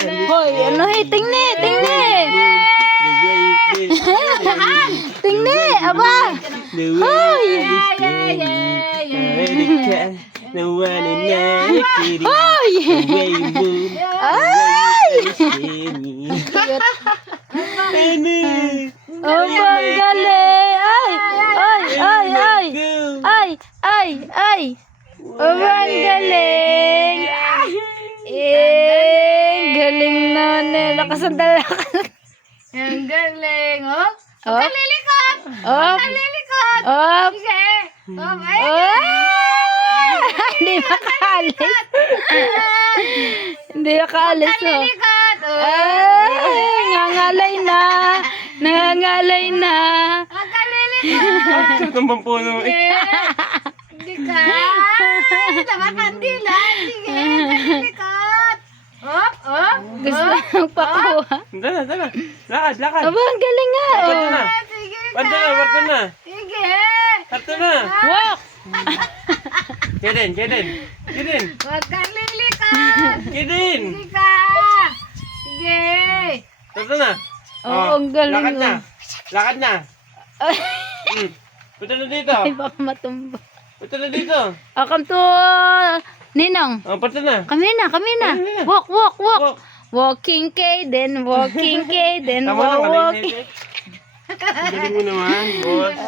Hoy, ano tingni, tingni. Tingni, aba. Hoy. Hoy. Ay. Oh, bang galing. Ay. Oh, bang galing. Galing na ne. Nakasandal. Ang galing, oh. Oh. Kalilikot! Oh. Kalilikot! Oh. Sige! Oh, ay! Hindi makaalis. Hindi makaalis. Oh. Kalilikot! Oh. Ay, nangangalay na. Nangangalay na. Ang kalilikot! Sa tumbang puno. Hindi ka! Dapat pandilan! Sige! Kalilikot! Oh! Gusto nang pakuha. Dala. Lakad. Aba, ang galing nga. Parto Oh. na. Sige Parto ka! na, parto na. Sige! Parto na. Walk. Kedin. Huwag kang lilikot! Kedin. Sige ka! Sige! Parto na. Oo, ang galing. Lakad na. Ay, Punta na dito. baka matumba. Punta na dito. Welcome to Ninong. Oh, parto na. Kami na. Kami na. Walk. Walk. Walking Kaden, Tama na, walking. galing. Galing mo naman, boss.